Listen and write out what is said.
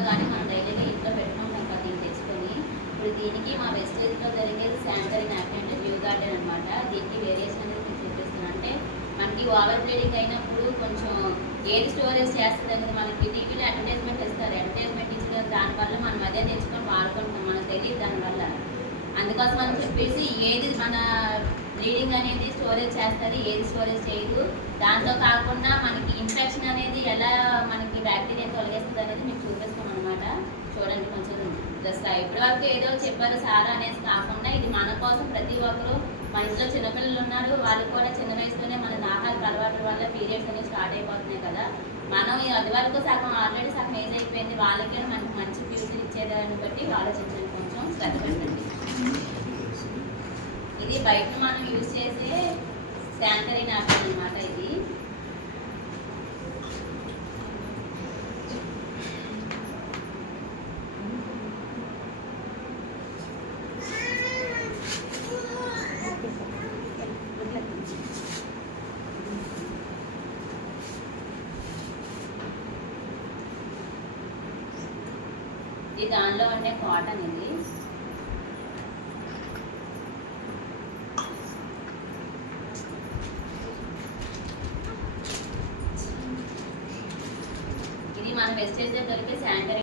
కానీ మనం డైలీగా ఇంట్లో పెట్టుకుంటాం కదా దీన్ని తెచ్చుకొని. ఇప్పుడు దీనికి మా వెస్టేజ్లో జరిగేది శానిటరీ నాప్కిన్ అంటే డ్యూ గార్డెన్ అనమాట. దీనికి వేరియేషన్ అనేది మీకు చూపిస్తున్నాను. అంటే మనకి ఓవర్ బ్లీడింగ్ అయినప్పుడు కొంచెం ఏది స్టోరేజ్ చేస్తుంది అనేది మనకి టీవీలో అడ్వర్టైజ్మెంట్ ఇస్తారు. అడ్వర్టైజ్మెంట్ ఇచ్చిన దానివల్ల మనం అదే తెచ్చుకొని వాడుకుంటాం, మనకు తెలియదు దానివల్ల. అందుకోసం అని చెప్పేసి ఏది మన బ్లీడింగ్ అనేది స్టోరేజ్ చేస్తుంది, ఏది స్టోరేజ్ చేయదు. దాంతో కాకుండా మనకి ఇన్ఫెక్షన్ అనేది ఎలా మనకి బ్యాక్టీరియా తొలగిస్తుంది అనేది మీకు చూపిస్తాం అనమాట. చూడండి కొంచెం జస్ట్ ఇప్పటి వరకు ఏదో చెప్పారు సారా అనేసి కాకుండా ఇది మన కోసం ప్రతి ఒక్కరు. మన ఇంట్లో చిన్నపిల్లలు ఉన్నారు, వాళ్ళకి కూడా చిన్న వయసులోనే మన ఆహార అలవాట్ల వల్ల పీరియడ్స్ అనేవి స్టార్ట్ అయిపోతున్నాయి కదా. మనం అది వరకు సగం ఆల్రెడీ సగం ఏజ్ అయిపోయింది, వాళ్ళకి మనకి మంచి ఫ్యూచర్ ఇచ్చేదాన్ని బట్టి ఆలోచించండి, కొంచెం శ్రద్ధ పెట్టండి. ఇది బయట మనం యూజ్ చేసే శానిటరీ నాప్కిన్ అనమాట. ఇది ఇది దానిలో ఉండే కాటన్. ఇది మన వెస్టేజ్ దొరికే శానిటరీ